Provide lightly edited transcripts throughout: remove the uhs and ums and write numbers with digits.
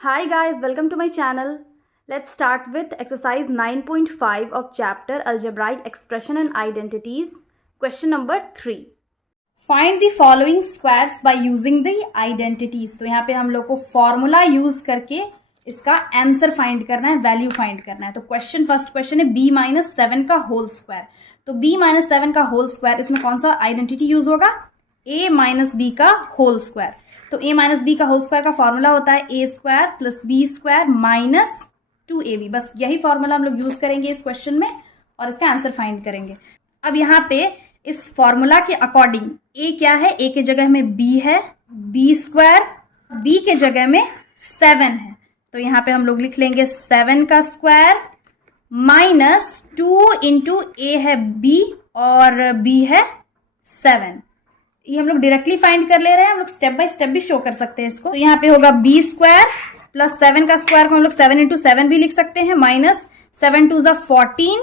Hi guys, welcome to my channel. Let's start with exercise 9.5 of chapter Algebraic Expression and Identities. Question number 3. Find the following squares by using the identities. तो यहाँ पे हम लोग को formula use करके इसका answer find करना है, वैल्यू फाइंड करना है। तो फर्स्ट क्वेश्चन है b-7 का होल स्क्वायर। तो b-7 का होल स्क्वायर, इसमें कौन सा आइडेंटिटी यूज होगा? a-b का होल स्क्वायर। तो a-b का होल स्क्वायर का फॉर्मूला होता है a square plus b square minus 2ab। बस यही फॉर्मूला हम लोग यूज करेंगे इस क्वेश्चन में और इसका आंसर फाइंड करेंगे। अब यहाँ पे इस फॉर्मूला के अकॉर्डिंग a क्या है? a के जगह में b है, b स्क्वायर, b के जगह में 7 है। तो यहाँ पे हम लोग लिख लेंगे 7 का स्क्वायर माइनस 2 इंटू a है b और b है 7। ये हम लोग डायरेक्टली फाइंड कर ले रहे हैं, हम लोग स्टेप बाय स्टेप भी शो कर सकते हैं इसको। तो यहाँ पे होगा b स्क्वायर प्लस 7 का स्क्वायर को हम लोग 7 इंटू 7 भी लिख सकते हैं, माइनस 7 2 14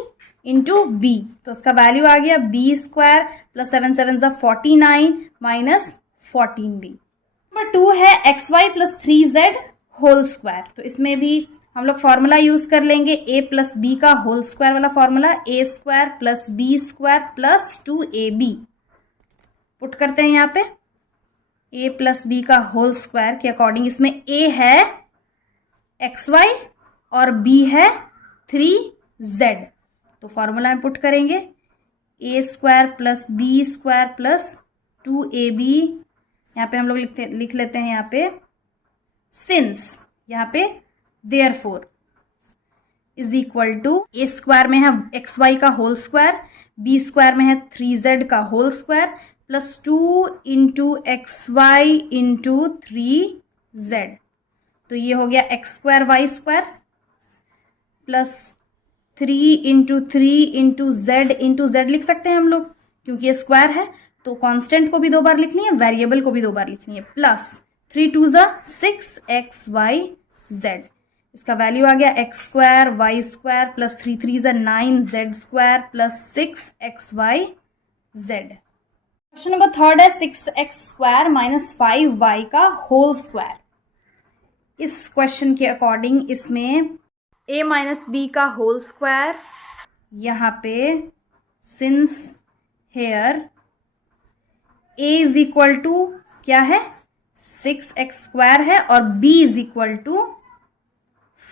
इंटू b। तो उसका वैल्यू आ गया b square plus 7 7 49 minus 14b। Number 2 है xy plus 3z whole square. तो इसमें भी हम लोग फॉर्मूला यूज कर लेंगे a प्लस b का होल स्क्वायर वाला formula, a square plus b square plus 2ab। Put करते हैं यहाँ पे a प्लस बी का होल स्क्वायर के अकॉर्डिंग इसमें a है xy और b है 3z। तो फॉर्मूला में पुट करेंगे a square plus b square plus 2ab। यहाँ पे हम लोग लिख लेते हैं यहाँ पे सिंस, यहाँ पे therefore is equal to a square में है xy का होल स्क्वायर, b स्क्वायर में है 3z का whole square plus 2 into XY into 3Z। तो ये हो गया x square y square plus 3 into 3 into Z लिख सकते हैं हम लोग, क्योंकि ये स्क्वायर है तो कांस्टेंट को भी 2 बार लिखनी है, वेरिएबल को भी 2 बार लिखनी है, प्लस 3 2 6XYZ। इसका वैल्यू आ गया x square y square plus 3 3 9Z square plus 6XYZ। Question number 3 है 6x स्क्वायर माइनस 5y का होल स्क्वायर। इस क्वेश्चन के अकॉर्डिंग इसमें a माइनस बी का होल स्क्वायर, यहाँ पे since here a is equal to क्या है 6x स्क्वायर है और b is equal to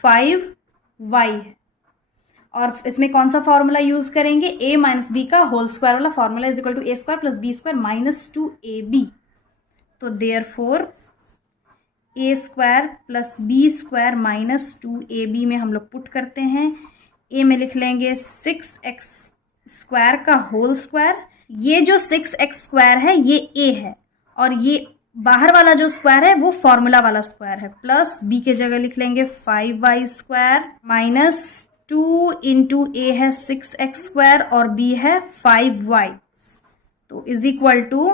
5y है। और इसमें कौन सा फॉर्मूला यूज करेंगे? a माइनस बी का होल स्क्वायर वाला formula is equal to a square plus b square minus 2ab। तो therefore a square plus b square minus 2ab में हम लोग पुट करते हैं। a में लिख लेंगे 6x स्क्वायर का होल स्क्वायर। ये जो 6x स्क्वायर है ये a है और ये बाहर वाला जो स्क्वायर है वो फॉर्मूला वाला स्क्वायर है, प्लस b के जगह लिख लेंगे 5y स्क्वायर माइनस 2 इंटू ए है 6x स्क्वायर और b है 5y। तो इज इक्वल टू,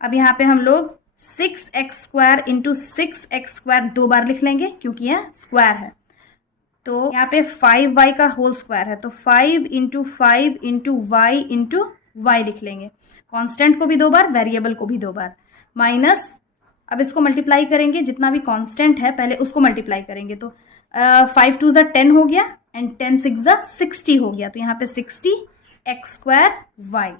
अब यहाँ पे हम लोग 6x square into 6x square 2 बार लिख लेंगे क्योंकि यह स्क्वायर है। तो यहाँ पे 5y का होल स्क्वायर है तो 5 इंटू y इंटू y लिख लेंगे, कांस्टेंट को भी 2 बार, वेरिएबल को भी 2 बार, माइनस अब इसको मल्टीप्लाई करेंगे, जितना भी कांस्टेंट है पहले उसको मल्टीप्लाई करेंगे। तो 5 2 10 हो गया एंड 10 6 60 हो गया। तो यहाँ पे 60x स्क्वायर y,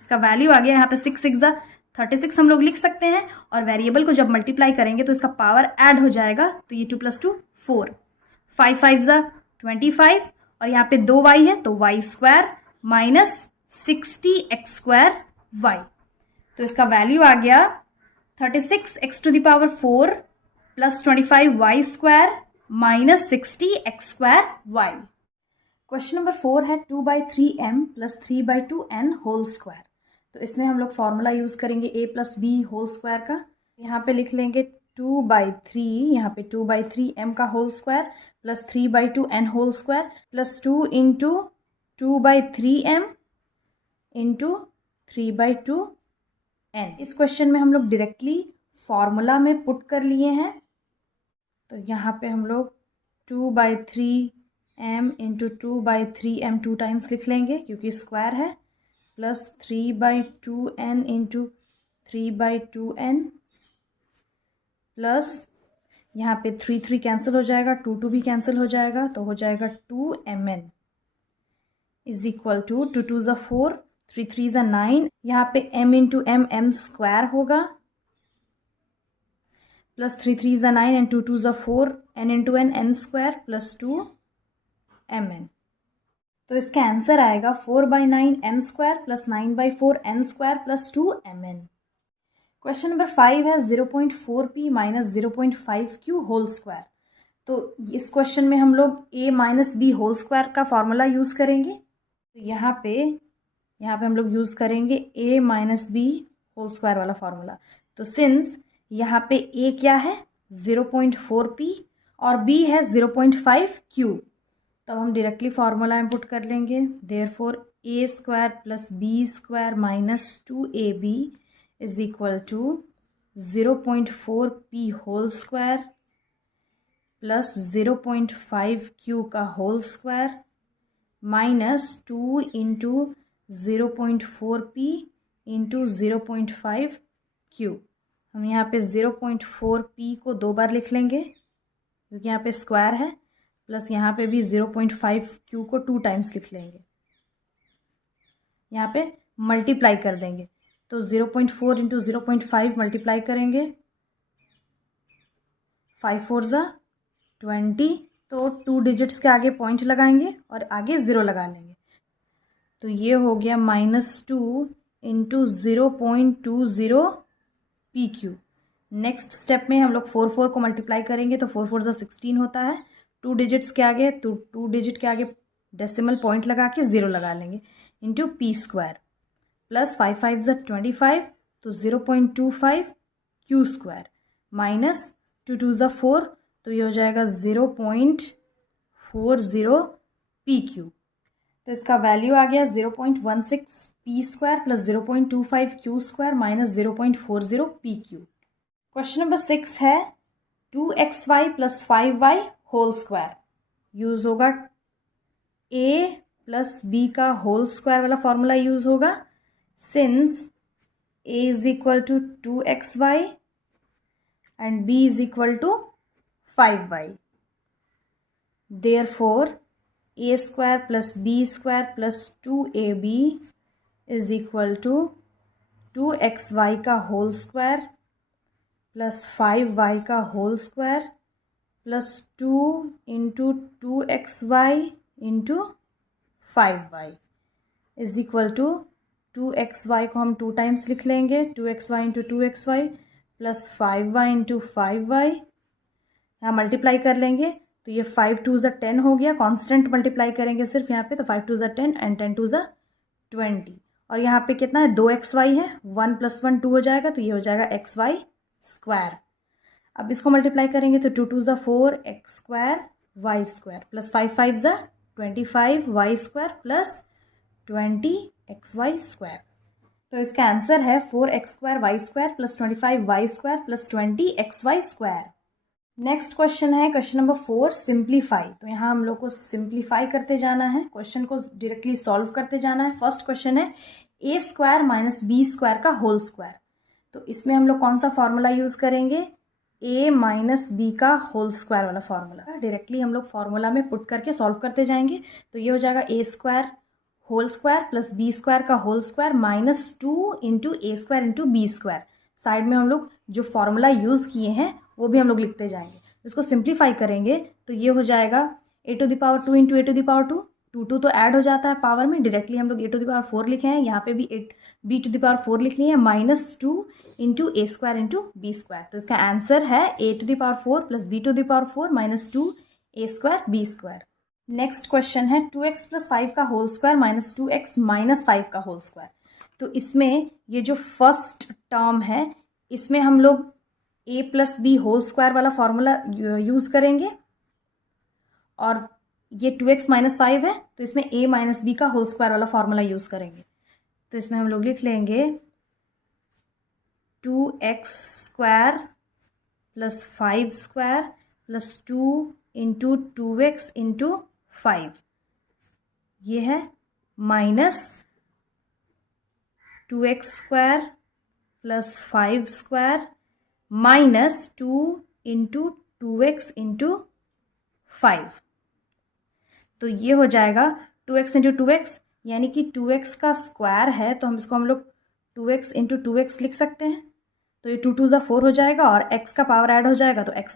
इसका वैल्यू आ गया यहाँ पे 6 6 36 हम लोग लिख सकते हैं और वेरिएबल को जब मल्टीप्लाई करेंगे तो इसका पावर ऐड हो जाएगा। तो ये 2 + 2 4, 5 5 25 और यहाँ पे 2y है तो y square minus 60x square y। तो इसका वैल्यू आ गया 36x to the power 4 plus 25y square minus 60x square y। Question number 4 है 2/3m plus 3/2n whole square. तो इसमें हम लोग फॉर्मूला यूज करेंगे a plus b whole square का। यहाँ पे लिख लेंगे 2/3, यहाँ पे 2/3m का whole square plus 3/2n whole square plus 2 into 2/3m into 3/2n। इस क्वेश्चन में हम लोग डायरेक्टली फॉर्मूला में पुट कर लिए हैं। तो यहाँ पे हम लोग 2/3m इंटू 2/3m 2 टाइम्स लिख लेंगे क्योंकि स्क्वायर है, plus 3/2n into 3/2n plus यहाँ पे 3 3 कैंसिल हो जाएगा, 2 2 भी कैंसिल हो जाएगा, तो हो जाएगा 2mn इज इक्वल टू 2 2 ज़ा 4, 3 3 ज़ा 9, यहाँ पे m इंटू m स्क्वायर होगा, प्लस 3 3 ज़ा 9 एंड 2 2 ज़ा 4, n into n square plus 2mn। तो इसका आंसर आएगा 4/9 m square plus 9/4 n square plus 2mn। Question number 5 है 0.4p minus 0.5q whole square. तो इस क्वेश्चन में हम लोग a minus B whole square का फॉर्मूला यूज़ करेंगे। तो यहाँ पे हम लोग यूज़ करेंगे a minus B whole square वाला फॉर्मूला। तो सिंस यहाँ पे a क्या है 0.4p और b है 0.5q, तो हम डायरेक्टली फार्मूला इनपुट कर लेंगे। Therefore a square plus B square minus 2ab is equal to 0.4p whole square plus 0.5q का whole square minus 2 into 0.4p into 0.5q। हम यहाँ पे 0.4p को 2 बार लिख लेंगे क्योंकि यहाँ पे स्क्वायर है, प्लस यहाँ पे भी 0.5q को 2 टाइम्स लिख लेंगे, यहाँ पे मल्टीप्लाई कर देंगे। तो 0.4 इंटू 0.5 मल्टीप्लाई करेंगे, 5 4 ज़ा 20, तो 2 डिजिट्स के आगे पॉइंट लगाएंगे और आगे 0 लगा लेंगे। तो ये हो गया -2 इंटू 0.20pq। नेक्स्ट स्टेप में हम लोग 4 4 को मल्टीप्लाई करेंगे, तो 4 4 ज़ा 16 होता है। 2 डिजिट्स के आगे, तो 2 डिजिट के आगे डेसिमल पॉइंट लगा के 0 लगा लेंगे, इंटू पी स्क्वायर प्लस 5 5 ज़ा 25, तो 0.25q स्क्वायर माइनस 2 2 ज़ा 4, तो ये हो जाएगा 0.40pq। तो इसका वैल्यू आ गया 0.16p square plus 0.25q square minus 0.40pq। Question number 6 है 2xy plus 5y whole square. Use होगा a प्लस b का होल स्क्वायर वाला फॉर्मूला यूज़ होगा। Since a is equal to 2xy and b is equal to 5y, therefore a square plus b square plus 2ab is equal to 2xy का whole square plus 5y का whole square plus 2 into 2xy into 5y is equal to 2xy को हम 2 times लिख लेंगे, 2xy into 2xy plus 5y into 5y, यहाँ multiply कर लेंगे तो ये 5 2 ज़ा 10 हो गया। कांस्टेंट मल्टीप्लाई करेंगे सिर्फ यहाँ पे, तो 5 2 ज़ा 10 एंड 10 2 ज़ा 20। और यहाँ पे कितना है 2xy है, 1 + 1 2 हो जाएगा, तो ये हो जाएगा xy स्क्वायर। अब इसको मल्टीप्लाई करेंगे तो 2 2 ज़ा 4 x square y square plus 5 5 ज़ा 25 y square plus 20 xy square. तो इसका आंसर है 4x square y square plus 25 y square plus 20 xy square. Next question है क्वेश्चन नंबर 4 सिंप्लीफाई। तो यहाँ हम लोग को सिंप्लीफाई करते जाना है, क्वेश्चन को डायरेक्टली सॉल्व करते जाना है। फर्स्ट क्वेश्चन है a square minus b square का होल स्क्वायर। तो इसमें हम लोग कौन सा फॉर्मूला यूज़ करेंगे, a माइनस बी का होल स्क्वायर वाला फॉर्मूला। डायरेक्टली हम लोग फॉर्मूला में पुट करके सॉल्व करते जाएंगे। तो ये हो जाएगा a square whole square plus B square का whole square minus 2 into A square into B square. Side में हम लोग जो फॉर्मूला यूज़ किए हैं वो भी हम लोग लिखते जाएंगे। इसको सिंप्लीफाई करेंगे तो ये हो जाएगा a⁴ इंटू a⁴2। 2 तो ऐड हो जाता है पावर में, डायरेक्टली हम लोग a⁴4 लिखे हैं, यहाँ पे भी b⁴ लिख लिए हैं, -2 into A square into B square. तो इसका आंसर है a⁴ plus b⁴ minus 2 A square B square. Next question है 2x प्लस 5 का whole square minus 2x minus 5 का होल स्क्वायर। तो इसमें ये जो फर्स्ट टर्म है इसमें हम लोग a plus b whole square वाला फॉर्मूला यूज़ करेंगे, और ये 2x माइनस 5 है तो इसमें a माइनस बी का होल स्क्वायर वाला फॉर्मूला यूज़ करेंगे। तो इसमें हम लोग लिख लेंगे 2x square plus 5 square plus 2 into 2x into 5, ये है minus 2x square plus 5 square minus 2 into 2x into 5। तो ये हो जाएगा 2x इंटू 2x, यानी कि 2x का स्क्वायर है, तो हम लोग 2x इंटू 2x लिख सकते हैं। तो ये 2 2 ज़ा 4 हो जाएगा और x का पावर ऐड हो जाएगा तो x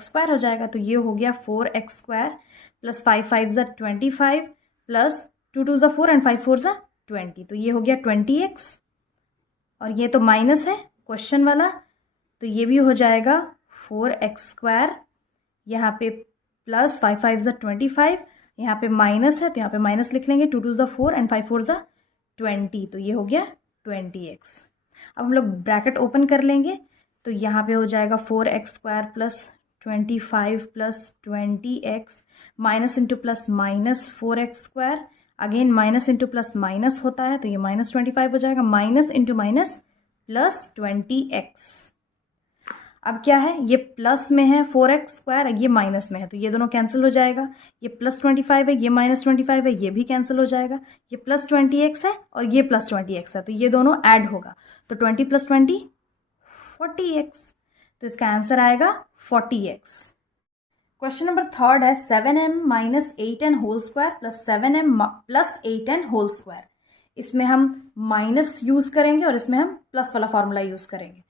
स्क्वायर हो जाएगा। तो ये हो गया 4x स्क्वायर प्लस 5 5 ज़ा 25 प्लस 2 2 ज़ा 4 एंड 5 4 ज़ा 20। तो ये हो गया 20x। और ये तो माइनस है क्वेश्चन वाला, तो ये भी हो जाएगा 4x स्क्वायर, यहाँ पे प्लस 5 5 ज़ा 25, यहाँ पे माइनस है तो यहाँ पे माइनस लिख लेंगे, 2 2 ज़ा 4 एंड 5 4 ज़ा 20। तो ये हो गया 20x। अब हम लोग ब्रैकेट ओपन कर लेंगे, तो यहाँ पे हो जाएगा 4x square plus 25 plus 20x, minus into plus minus 4x square, again minus into plus minus होता है तो ये माइनस 25 हो जाएगा, minus into minus plus 20x। अब क्या है, ये प्लस में है 4x स्क्वायर, ये माइनस में है तो ये दोनों कैंसिल हो जाएगा। ये प्लस 25 है, ये माइनस 25 है, ये भी कैंसिल हो जाएगा। ये प्लस 20x है और ये प्लस 20x है, तो ये दोनों ऐड होगा, तो 20 प्लस 20 40x। तो इसका आंसर आएगा 40x। क्वेश्चन नंबर थर्ड है 7m minus 8n whole square plus 7m plus 8n whole square. इसमें हम माइनस यूज़ करेंगे और इसमें हम प्लस वाला फॉर्मूला यूज़ करेंगे।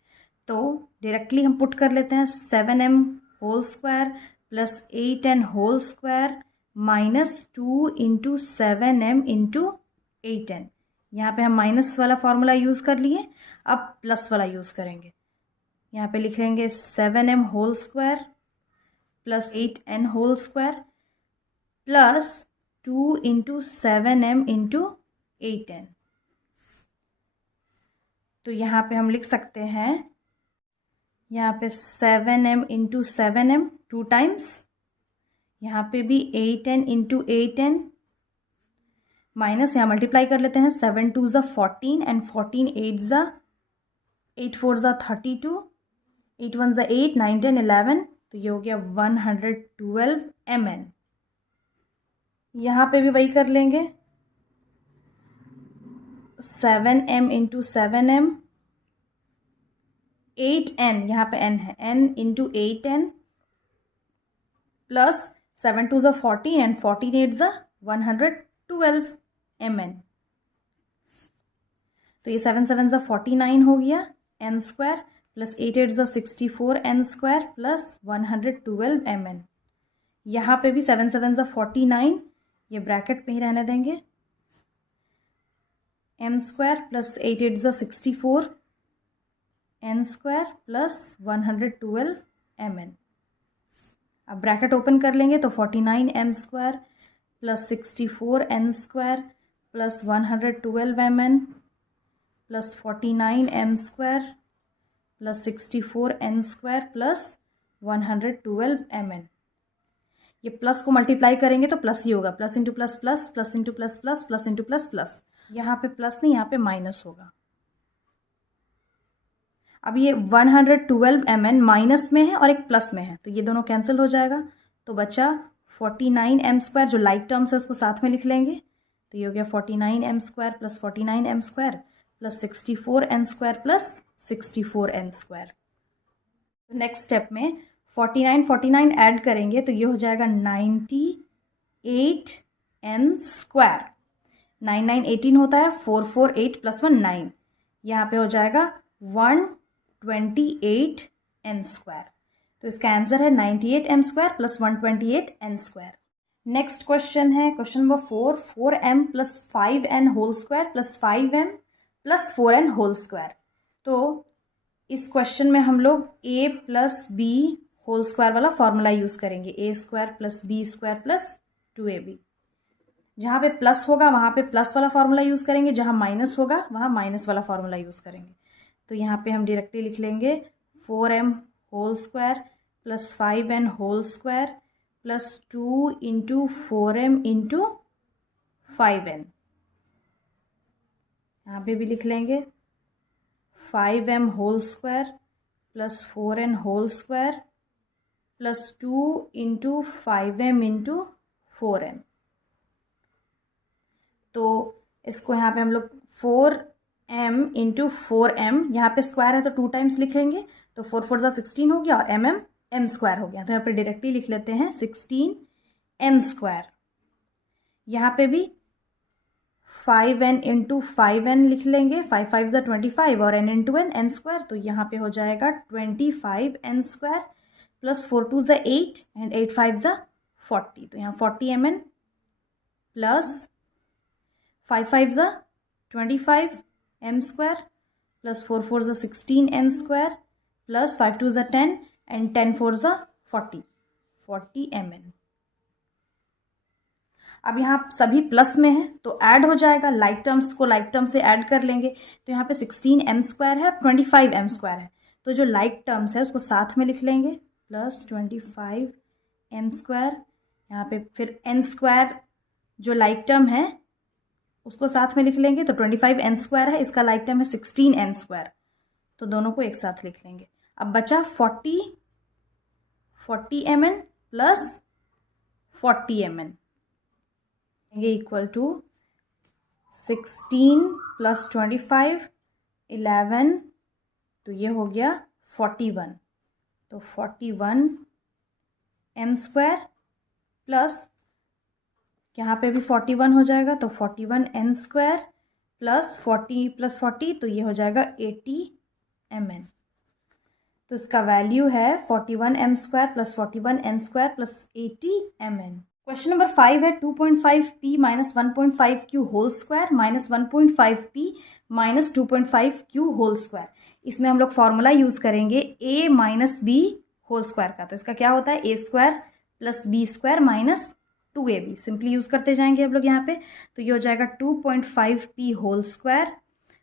तो डायरेक्टली हम पुट कर लेते हैं 7m whole square plus 8n whole square minus 2 into 7m into 8n। यहाँ पे हम माइनस वाला फॉर्मूला यूज़ कर लिए, अब प्लस वाला यूज़ करेंगे। यहाँ पे लिख लेंगे 7m whole square plus 8n whole square plus 2 into 7m into 8n। तो यहाँ पे हम लिख सकते हैं, यहाँ पे 7m इंटू 7m 2 टाइम्स, यहाँ पे भी 8n इंटू 8n माइनस, यहाँ मल्टीप्लाई कर लेते हैं, 7 2 ज़ा 14 एंड 14 8 ज़ा 8 4 ज़ा 32, 8 1 ज़ा 8 9 10 11, तो ये हो गया 112 mn। यहाँ पे भी वही कर लेंगे, 7m इंटू 7m 8n, यहाँ पे n है, n इंटू 8n प्लस 7 2 ज़ा 40 एंड 14 8 ज़ा 112 mn। तो ये 7 7 ज़ा 49 हो गया n स्क्वायर प्लस 8 8 ज़ा 64 n स्क्वायर प्लस 112 mn। यहाँ पे भी 7 7 ज़ा 49, ये ब्रैकेट पे ही रहने देंगे, m स्क्वायर प्लस 8 8 ज़ा 64 n स्क्वायर प्लस 112 mn। अब ब्रैकेट ओपन कर लेंगे तो 49 m square plus 64 n square plus 112 mn plus 49 m square plus 64 n square plus 112 mn। ये प्लस को मल्टीप्लाई करेंगे तो प्लस ही होगा, plus into plus plus, plus into plus plus, plus into plus plus. यहाँ पे प्लस नहीं, यहाँ पे माइनस होगा। अब ये 112 mn माइनस में है और एक प्लस में है, तो ये दोनों कैंसिल हो जाएगा, तो बचा 49 m स्क्वायर, जो लाइक टर्म्स है उसको साथ में लिख लेंगे, तो ये हो गया 49 m square plus 49 m square plus 64 n square plus 64 n square. Next step में 49 49 ऐड करेंगे तो ये हो जाएगा 98 n स्क्वायर, 9 9 18 होता है, 4 4 8 प्लस 1 9, यहाँ पे हो जाएगा 128 n स्क्वायर। तो इसका आंसर है 98 m square plus 128 n square. Next question है question number 4, 4m plus 5n whole square plus 5m plus 4n whole square. तो इस क्वेश्चन में हम लोग a plus b whole square वाला फॉर्मूला यूज़ करेंगे, a square plus b square plus 2ab। जहाँ पे प्लस होगा वहाँ पे प्लस वाला फॉर्मूला यूज़ करेंगे, जहाँ माइनस होगा वहाँ माइनस वाला फॉर्मूला यूज़ करेंगे। तो यहाँ पे हम डायरेक्टली लिख लेंगे 4m whole square plus 5n whole square plus 2 into 4m into 5n। यहाँ पे भी लिख लेंगे 5m whole square plus 4n whole square plus 2 into 5m into 4n। तो इसको यहाँ पे हम लोग 4m इंटू 4m, यहाँ पे स्क्वायर है तो 2 टाइम्स लिखेंगे, तो 4 4 ज़ा 16 हो गया और mm एम स्क्वायर हो गया। तो यहाँ पे डायरेक्टली लिख लेते हैं 16 एम स्क्वायर। यहाँ पे भी 5n इंटू 5n लिख लेंगे, 5 5 ज़ा 25 और n इंटू n स्क्वायर। तो यहाँ पे हो जाएगा 25n स्क्वायर प्लस 4 2 ज़ा 8 एंड 8 5 ज़ा 40। तो यहाँ 40 mn प्लस 5 5 ज़ा 25 m स्क्वायर प्लस 4 4 ज़ा 16 n स्क्वायर प्लस 5 2 ज़ा 10 एंड 10 4 ज़ा 40 mn। अब यहाँ सभी प्लस में है तो ऐड हो जाएगा, लाइक टर्म्स को लाइक टर्म से ऐड कर लेंगे। तो यहाँ पे 16 m स्क्वायर है, 25 m स्क्वायर है, तो जो लाइक टर्म्स है उसको साथ में लिख लेंगे, प्लस 25 m स्क्वायर। यहाँ पे फिर n स्क्वायर जो लाइक टर्म है उसको साथ में लिख लेंगे, तो 25 n स्क्वायर है, इसका लाइक टर्म है 16 n स्क्वायर, तो दोनों को एक साथ लिख लेंगे। अब बचा 40 mn plus 40 mn equal to 16 plus 25 11, तो ये हो गया 41। तो 41 m स्क्वायर प्लस यहाँ पे भी 41 हो जाएगा, तो 41 n स्क्वायर प्लस 40 प्लस 40, तो ये हो जाएगा 80 mn। तो इसका वैल्यू है 41 m square plus 41 n square plus 80 mn। Question number 5 है 2.5p minus 1.5q whole square minus 1.5p minus 2.5q whole square. इसमें हम लोग फॉर्मूला यूज़ करेंगे a minus B whole square का। तो इसका क्या होता है, a square plus B square minus 2ab। Simply use करते जाएंगे हम लोग यहाँ पे। तो ये हो जाएगा 2.5p whole square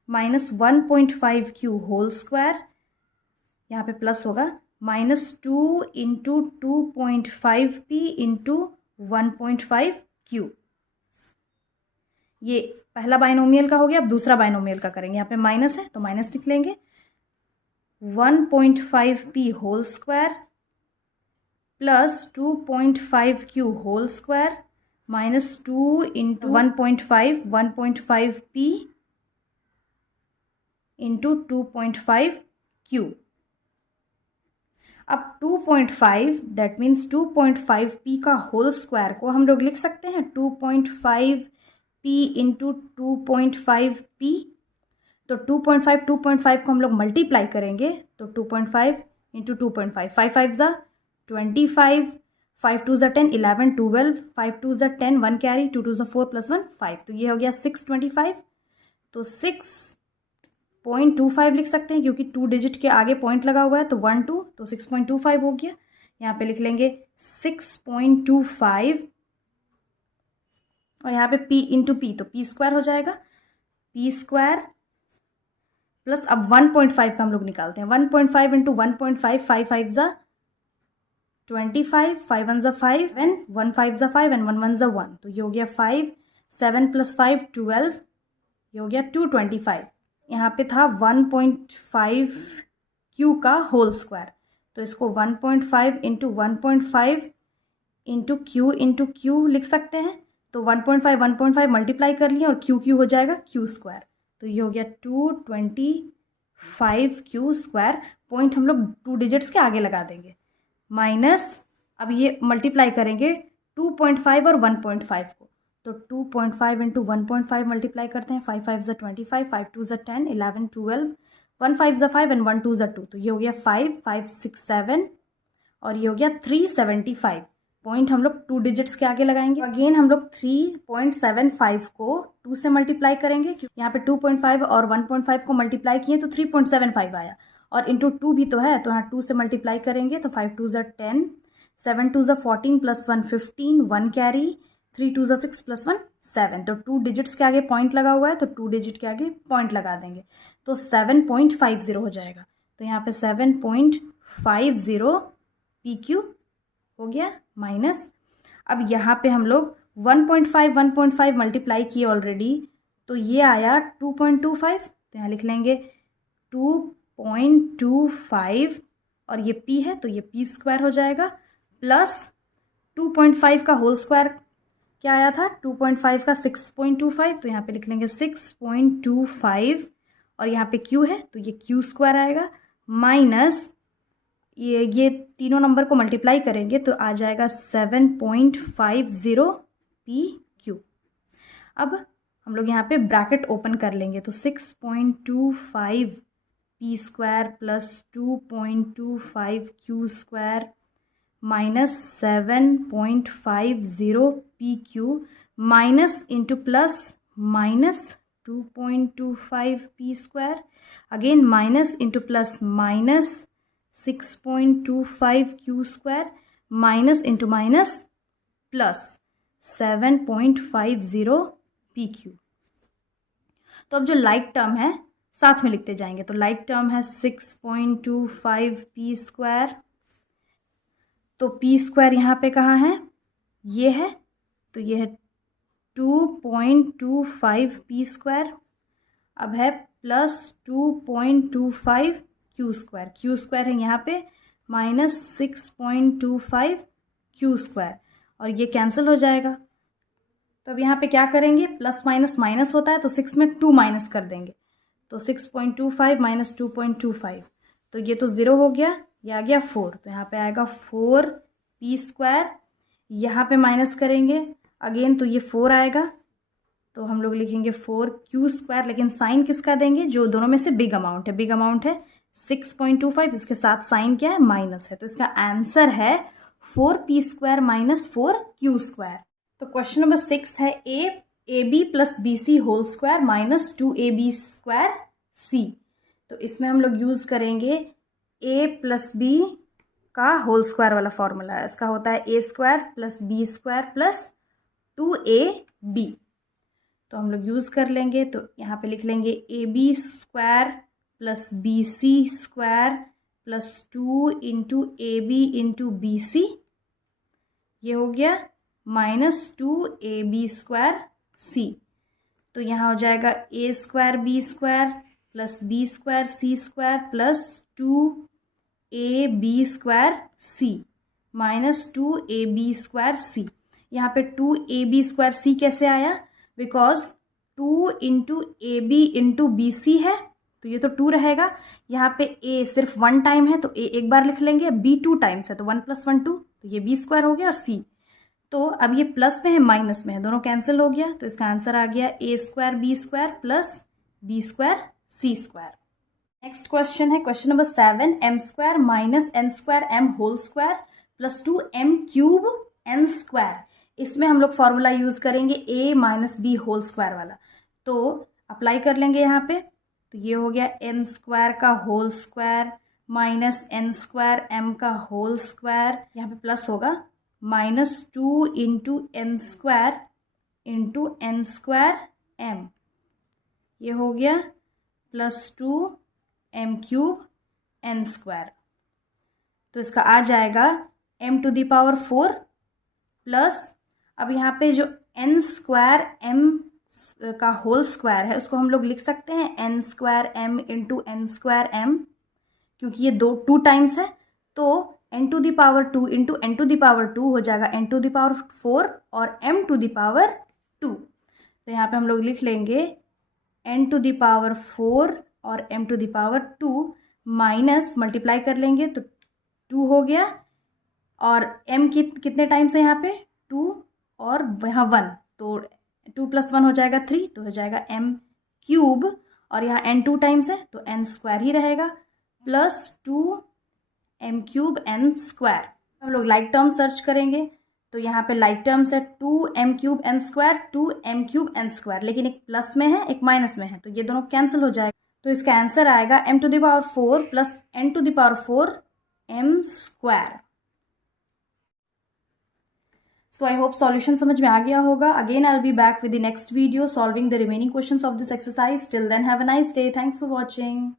minus 1.5q whole square, यहाँ पे प्लस होगा, minus 2 into 2.5p into 1.5q। ये पहला बाइनोमियल का हो गया। अब दूसरा बाइनोमियल का करेंगे। यहाँ पे माइनस है तो माइनस लिख लेंगे, 1.5p whole square plus 2.5q whole square minus 2 into 1.5p into 2.5q। अब 2.5 दैट मीन्स 2.5p का होल स्क्वायर को हम लोग लिख सकते हैं 2.5p इंटू 2.5p। तो 2.5 को हम लोग मल्टीप्लाई करेंगे, तो 2.5 इंटू 2.5, 5 5 ज़ा 25, 5 2 ज़ा 10 11 12, 5 2 ज़ा 10 1 कैरी, 2 2 ज़ा 4 प्लस 1 5, तो ये हो गया 625। तो 6.25 लिख सकते हैं क्योंकि 2 डिजिट के आगे पॉइंट लगा हुआ है, तो 1 2, तो 6.25 हो गया। यहाँ पे लिख लेंगे 6.25 और यहाँ पे p इंटू पी, तो p स्क्वायर हो जाएगा, p स्क्वायर प्लस अब 1.5 का हम लोग निकालते हैं, 1.5 इंटू 1.5, 5 5 ज़ा 25, 5 1 ज़ा 5 एंड 1 5 ज़ा 5 एंड 1 1 ज़ा 1, तो ये हो गया 5, 7 प्लस 5 12, ये हो गया 225। यहाँ पे था 1.5q का होल स्क्वायर, तो इसको 1.5 इंटू 1.5 इंटू q लिख सकते हैं। तो 1.5 मल्टीप्लाई कर लिया और q हो जाएगा q स्क्वायर, तो ये हो गया 225q स्क्वायर। पॉइंट हम लोग 2 डिजिट्स के आगे लगा देंगे, माइनस अब ये मल्टीप्लाई करेंगे 2.5 और 1.5 को, तो 2.5 इंटू 1.5 मल्टीप्लाई करते हैं, 5 5 ज़ा 25, 5 2 ज़ा 10 11 12, 1 5 ज़ा 5 एंड 1 2 ज़ा 2, तो ये हो गया 5 5 6 7 और ये हो गया 375। पॉइंट हम लोग 2 डिजिट्स के आगे लगाएंगे। अगेन हम लोग 3.75 को 2 से मल्टीप्लाई करेंगे, क्योंकि यहाँ पे 2.5 और 1.5 को मल्टीप्लाई किए तो 3.75 आया, और इंटू 2 भी तो है, तो यहाँ 2 से मल्टीप्लाई करेंगे, तो 5 2 ज़ा 10, 7 2 ज़ा 14 प्लस 1 15, 1 कैरी, 3 2 ज़ा 6 प्लस 1 7, तो 2 डिजिट्स के आगे पॉइंट लगा हुआ है, तो 2 डिजिट के आगे पॉइंट लगा देंगे, तो 7.50 हो जाएगा। तो यहाँ पे 7.50 PQ हो गया माइनस। अब यहाँ पे हम लोग 1.5 मल्टीप्लाई किए ऑलरेडी, तो ये आया 2.25, तो यहाँ लिख लेंगे 2.25 और ये p है तो ये p स्क्वायर हो जाएगा, प्लस 2.5 का होल स्क्वायर क्या आया था, 2.5 का 6.25, तो यहाँ पे लिख लेंगे 6.25 और यहाँ पे q है तो ये q स्क्वायर आएगा, माइनस ये तीनों नंबर को मल्टीप्लाई करेंगे तो आ जाएगा 7.50 PQ। अब हम लोग यहाँ पे ब्रैकेट ओपन कर लेंगे तो 6.25 P square plus 2.25 Q square minus 7.50 PQ minus into plus minus 2.25 P square, again minus into plus minus 6.25 Q square minus into minus plus 7.50 PQ। तो अब जो लाइक टर्म है साथ में लिखते जाएंगे। तो लाइक टर्म है 6.25 P स्क्वायर, तो P स्क्वायर यहाँ पे कहाँ है, ये है, तो ये है 2.25 P स्क्वायर। अब है plus 2.25 Q square, Q square है यहाँ पे माइनस 6.25 Q स्क्वायर, और ये कैंसिल हो जाएगा। तो अब यहाँ पे क्या करेंगे, प्लस माइनस माइनस होता है तो 6 में 2 माइनस कर देंगे, तो 6.25 माइनस 2.25, तो ये तो 0 हो गया, ये आ गया 4, तो यहाँ पे आएगा 4 P स्क्वायर। यहाँ पे माइनस करेंगे अगेन तो ये 4 आएगा, तो हम लोग लिखेंगे 4 Q स्क्वायर, लेकिन साइन किसका देंगे, जो दोनों में से बिग अमाउंट है, बिग अमाउंट है 6.25, इसके साथ साइन क्या है, माइनस है, तो इसका आंसर है 4 P square minus 4 Q square. तो क्वेश्चन नंबर 6 है a b plus b c whole square minus 2AB square C। तो इसमें हम लोग यूज करेंगे a प्लस बी का होल स्क्वायर वाला फॉर्मूला है, इसका होता है a square plus B square plus 2AB। तो हम लोग यूज कर लेंगे, तो यहाँ पे लिख लेंगे AB square plus BC square plus 2 into AB into BC, ये हो गया माइनस 2AB स्क्वायर C। तो यहाँ हो जाएगा A square B square plus B square C square plus 2AB square C minus 2AB square C। यहाँ पे 2AB square C कैसे आया, because 2 into AB into BC है, तो ये तो 2 रहेगा। यहाँ पे A सिर्फ 1 टाइम है तो A एक बार लिख लेंगे, B 2 टाइम्स है तो 1 + 1 2, तो ये B स्क्वायर हो गया, और C तो अब ये प्लस में है माइनस में है, दोनों कैंसिल हो गया, तो इसका आंसर आ गया A square B square plus B square C square. Next question है question number 7, m square minus n square m whole square plus 2m cube n square. इसमें हम लोग फॉर्मूला यूज करेंगे a minus B whole square वाला, तो apply कर लेंगे यहाँ पे, तो ये हो गया m स्क्वायर का whole square minus n square m का होल स्क्वायर, यहाँ पे प्लस होगा minus 2 into m square into n square m, ये हो गया plus 2m cube n square. तो इसका आ जाएगा m to the power 4 plus, अब यहाँ पे जो n स्क्वायर m का होल स्क्वायर है उसको हम लोग लिख सकते हैं n square m into n square m, क्योंकि ये 2 टाइम्स है, तो n to the power 2 into n to the power 2 हो जाएगा n टू द पावर 4 और m टू द पावर 2। तो यहाँ पे हम लोग लिख लेंगे n टू द पावर 4 और m to the power 2 minus multiply कर लेंगे तो 2 हो गया, और m कितने टाइम्स है यहाँ पे 2 और यहाँ 1, तो 2 + 1 हो जाएगा 3, तो हो जाएगा m क्यूब, और यहाँ n 2 टाइम्स है तो n स्क्वायर ही रहेगा plus 2m cube n square. हम लोग लाइक टर्म सर्च करेंगे, तो यहाँ पे लाइक टर्म्स है 2m cube n square 2m cube n square, लेकिन एक प्लस में है एक माइनस में है, तो ये दोनों कैंसिल हो जाएगा, तो इसका आंसर आएगा m टू द पावर 4 प्लस n to the power 4 m square. So I hope solution समझ में आ गया होगा। Again I'll be back with the next video solving the remaining questions of this exercise. Till then have a nice day. Thanks for watching.